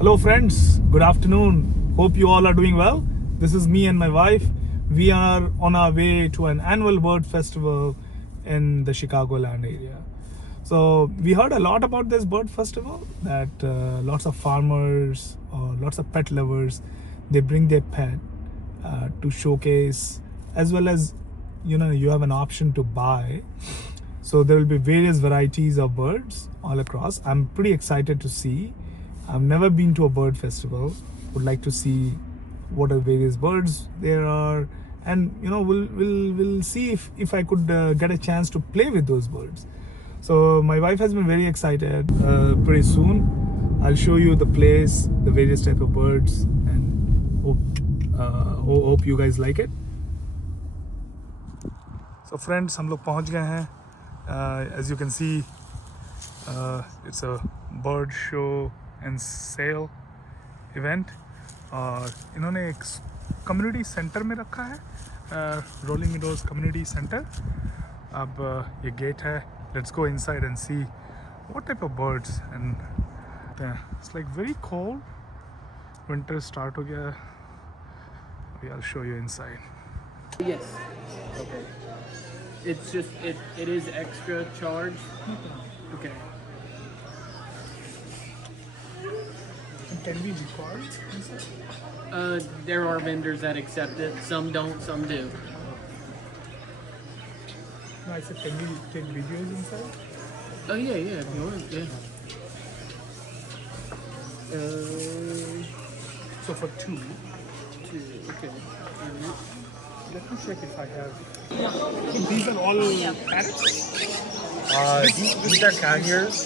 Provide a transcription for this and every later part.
Hello friends, good afternoon. Hope you all are doing well. This is me and my wife. We are on our way to an annual bird festival in the Chicagoland area. So we heard a lot about this bird festival, that lots of farmers or lots of pet lovers, they bring their pet to showcase, as well as you have an option to buy. So there will be various varieties of birds all across. I'm pretty excited to see. I've never been to a bird festival. Would like to see what are various birds there are, and we'll see if I could get a chance to play with those birds. So my wife has been very excited. Pretty soon I'll show you the place, the various type of birds, and hope you guys like it. So friends, हम लोग पहुंच गए हैं. As you can see, it's a bird show and sale event, और इन्होंने एक community centre में रखा है, रोलिंग मेडोज कम्युनिटी सेंटर. अब ये गेट है. Let's go inside and see what type of birds. And it's like very cold. Winter start हो गया. I'll show you inside. Yes. Okay. It's just it is extra charge. Okay. Can we record inside? There are vendors that accept it. Some don't. Some do. No, I said, can we take videos inside? Oh yeah. If you want, yeah. So for two. Okay. Let me check if I have. So these are all parrots? These are conures.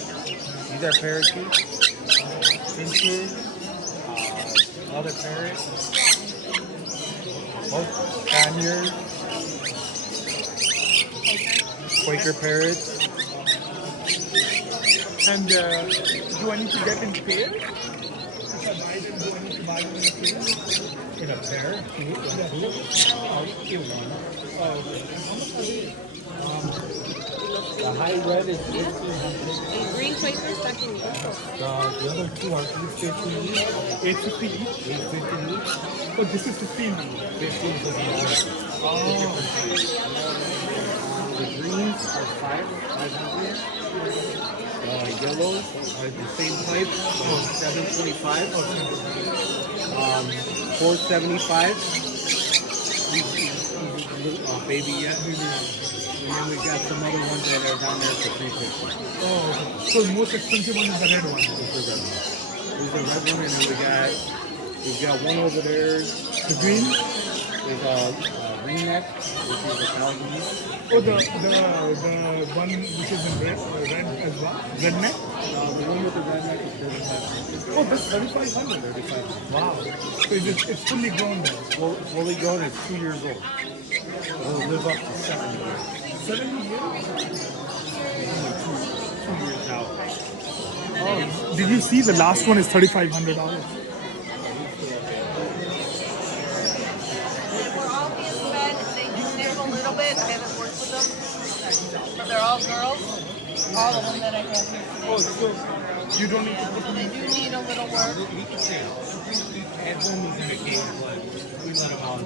These are parakeets. Finches. Other parrots. Both conures. Quaker parrots. And do I need to get in pair? If I buy them, do I need to buy them in pair? In a pair? I'll give one. Oh, okay. How much are they? The high red is 1,500. Green Quakers, that's in The other two are 850 each. 850 each? 850 each. Oh, this is 1500. 1500. Oh. The greens are 500. Yellows are the same type, 725. 475. Baby yet. And then we got some other ones that are down there for 350. Oh, okay. So the most expensive one is the red one. There's a red one, and then we've got one over there. The green? There's a green neck, which is a Calhoun. Oh, the one which is in red as well? Red neck? The one with the red neck is 3500. Oh, that's 3,500. 3500. Wow. So it's fully grown then? Well, fully grown is 2 years old. It'll live up to 7 years. 70 years? Only 2 years out. Oh, did you see the last one is $3,500? We're all being fed. They do sniff a little bit. I haven't worked with them, but they're all girls. All of them that I have here today. Oh, so you don't need to put So they do need a little work. We can say at home he's in a cage, but we let him out.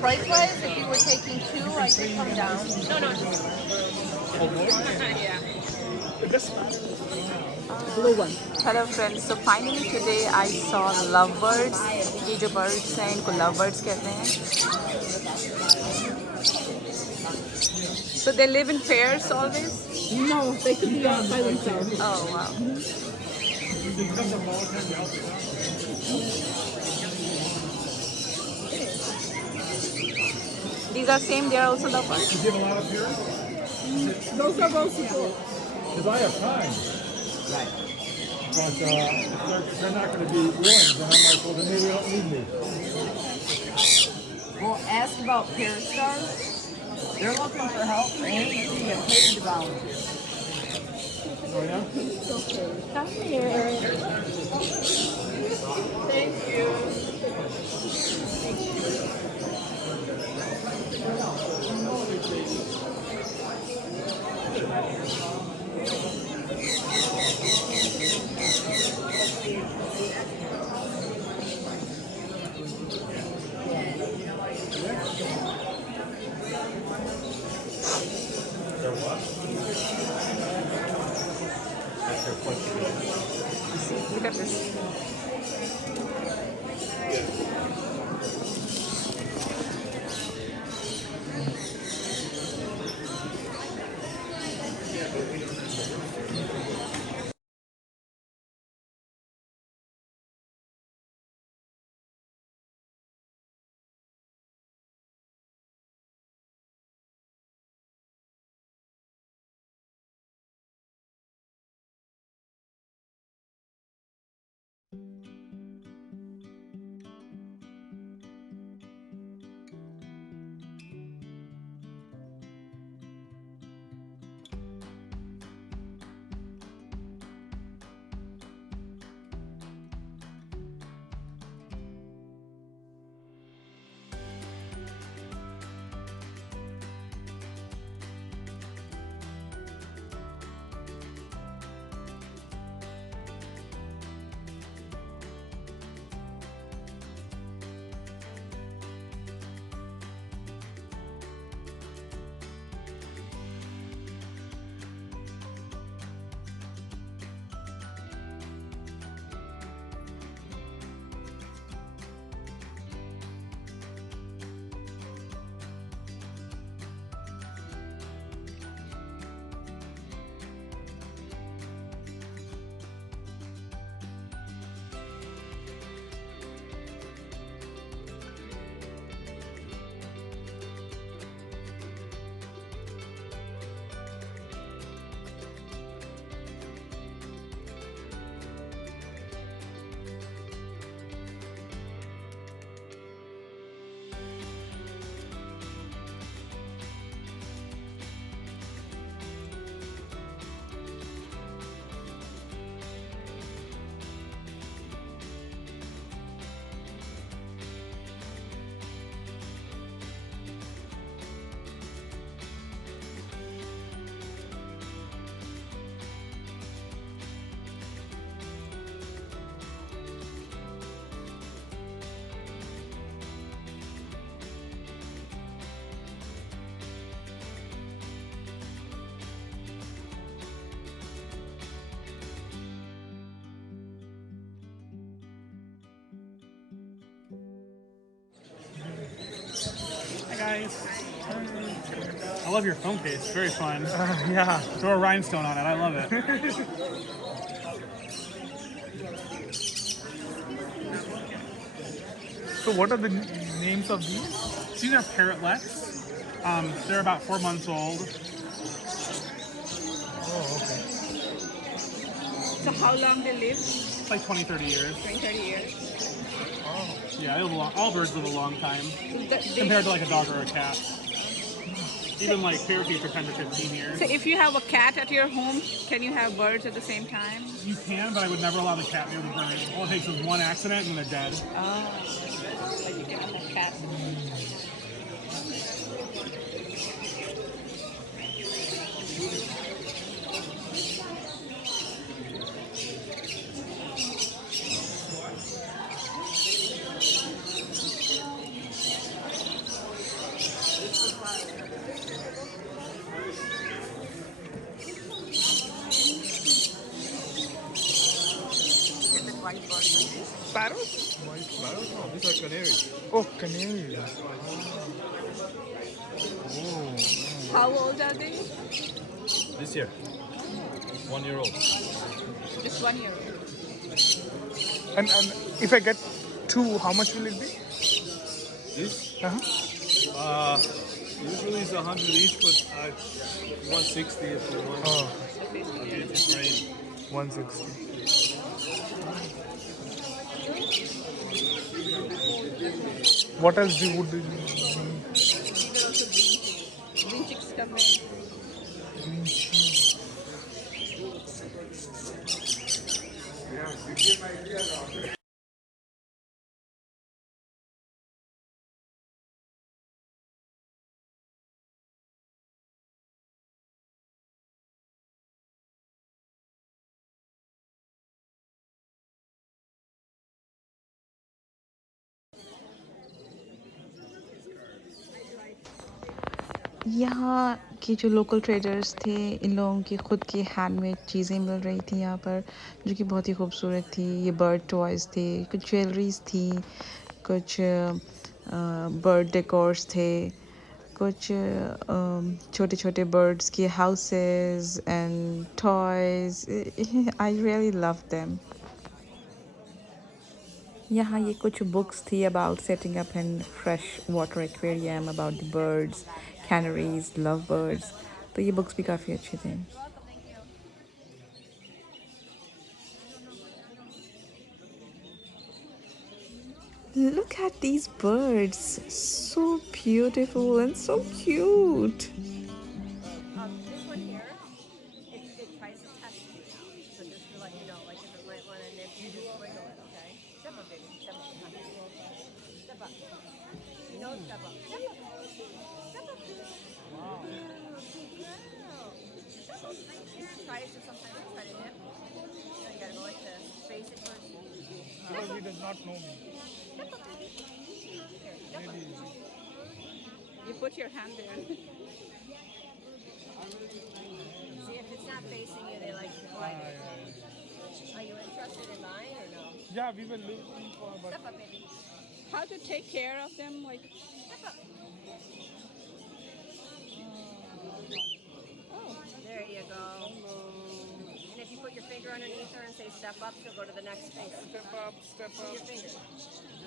Price-wise, if you were taking two, I could come down. No, just Blue one. Hello friends, so finally today I saw lovebirds. ये जो birds हैं इनको lovebirds कहते हैं. So they live in pairs always? No, they could be out by themselves. Oh wow. These are same, they are also lovebirds? You give a lot of parents? Those are both support. Because I have time. Right. But if they're not going to be willing, then I'm like, well, then maybe they don't need me. Well, ask about pair stars. They're looking for help, and you can get paid to volunteer. Oh, yeah? Come here. Thank you. They're what? That's their Portuguese. Look at this. Hi guys. I love your phone case. It's very fun. Yeah. Throw a rhinestone on it. I love it. So what are the names of these? These are parrotlets. They're about 4 months old. Oh, okay. So how long they live? It's like 20, 30 years. 20, 30 years. Yeah, they live a long, all birds live a long time So they, compared to like a dog or a cat. Even like parakeets are 10 to 15 years. so if you have a cat at your home, can you have birds at the same time? You can, but I would never allow the cat near the bird. All it takes is one accident and they're dead. Like you cannot have cats. Sparrows? White sparrows? No, these are canaries. Oh, canaries. Oh. How old are they? This year. 1 year old. Just 1 year old. And if I get two, how much will it be? This? Uh-huh. Usually it's 100 each, but 160 if you want. Oh, Again, it's rain. 160. What else would you need? They're also green chicks come in. Green cheese. यहाँ के जो local traders थे, इन लोगों की खुद की handmade चीज़ें मिल रही थी यहाँ पर, जो कि बहुत ही खूबसूरत थी। ये बर्ड टॉयज़ थे, कुछ ज्वेलरीज थी, कुछ बर्ड डेकोर्स थे, कुछ छोटे छोटे बर्ड्स के houses and toys. I really love them. यहाँ ये कुछ बुक्स थी about setting up an fresh water aquarium, about the birds, कैनरीज, love birds. तो ये बुक्स भी काफ़ी अच्छे थे। Look at these birds, so beautiful and so cute. This one here, it tries to test you now. So just to let you know, like if it might want to nip you, just wiggle it, okay? Step up, baby. Step up. Step up. No, step up. Step up. Step up. Wow. Step up. Tries to sometimes try to nip. So you gotta go like this. Face it first. Because he does not know me. Step up, baby. Here, step up. You put your hand there. See, if it's not facing you, they like to avoid it. Are you interested in mine or no? Yeah, we were looking for, but Step up, baby. How to take care of them? Like, Step up. There you go. And if you put your finger underneath her and say step up, she'll go to the next finger. step up, step Put up. your finger.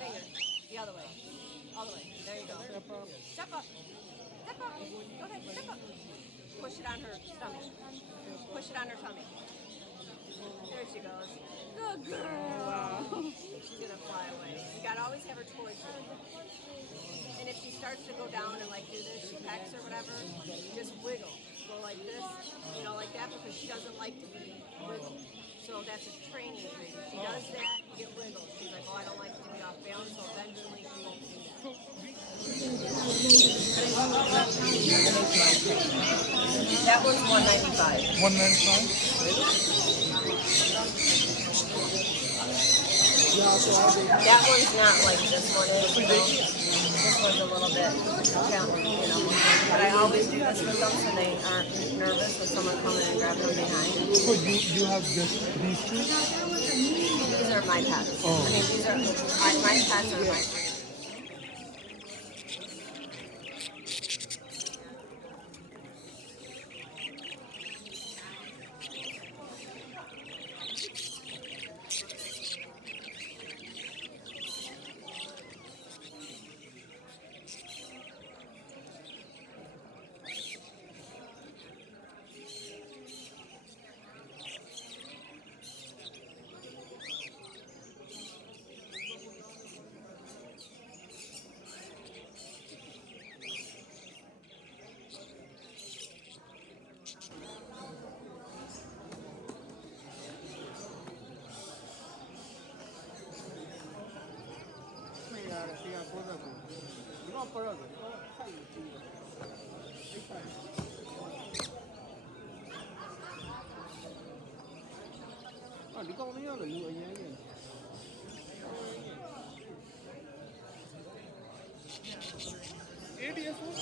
Finger. The other way. All the way. There you go. Step up. Step up. Step up. Go ahead. Step up. Push it on her stomach. Push it on her tummy. There she goes. Good girl. She's gonna fly away. You gotta always have her towards you. And if she starts to go down and like do this, she pecks or whatever, just wiggle. Go like this, you know, like that, because she doesn't like to be wiggled. So that's a training thing. If she does that, you get wiggled. She's like, oh, I don't like to be off balance, so eventually she won't do that. That one's $195. 195. That one's not like this one is. You know? This one's a little bit challenging, you know. But I always do this with them so they aren't nervous with someone coming and grabbing them behind. So you have just these two? These are my pets. Oh. I mean, these are my pets are my breed.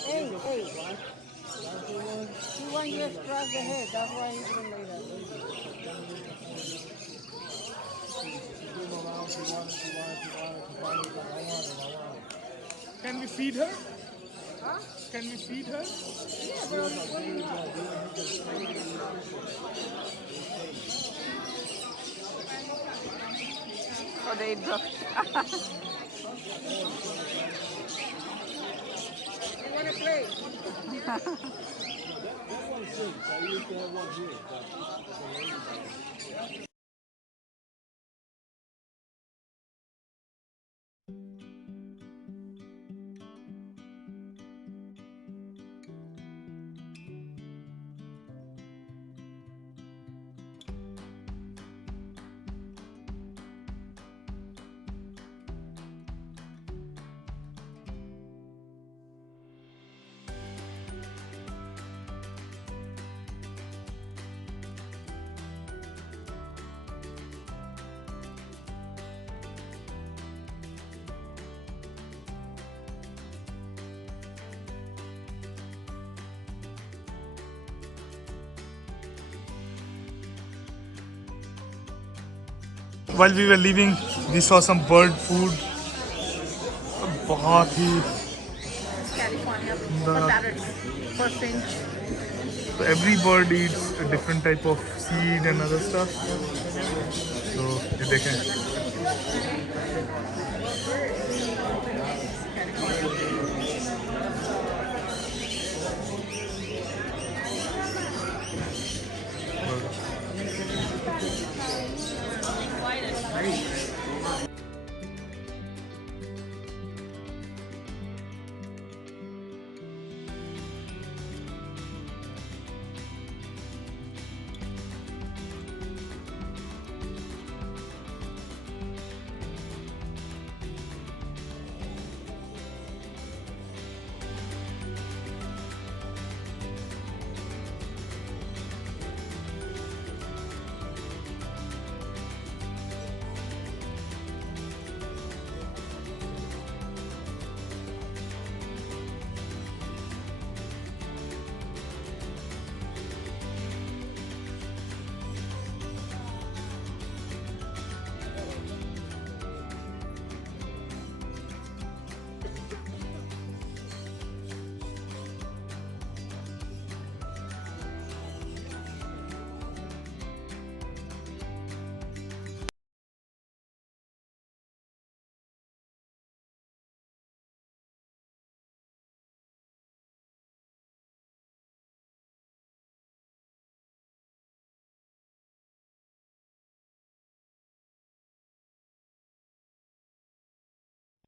Hey, hey. He wants you to scratch the head. That's why he's been like that. Can we feed her? Huh? Can we feed her? oh, they dropped. You want to play? while we were leaving, we saw some bird food. बहुत ही California The- parrots for finch. so every bird eats a different type of seed and other stuff. So ये देखें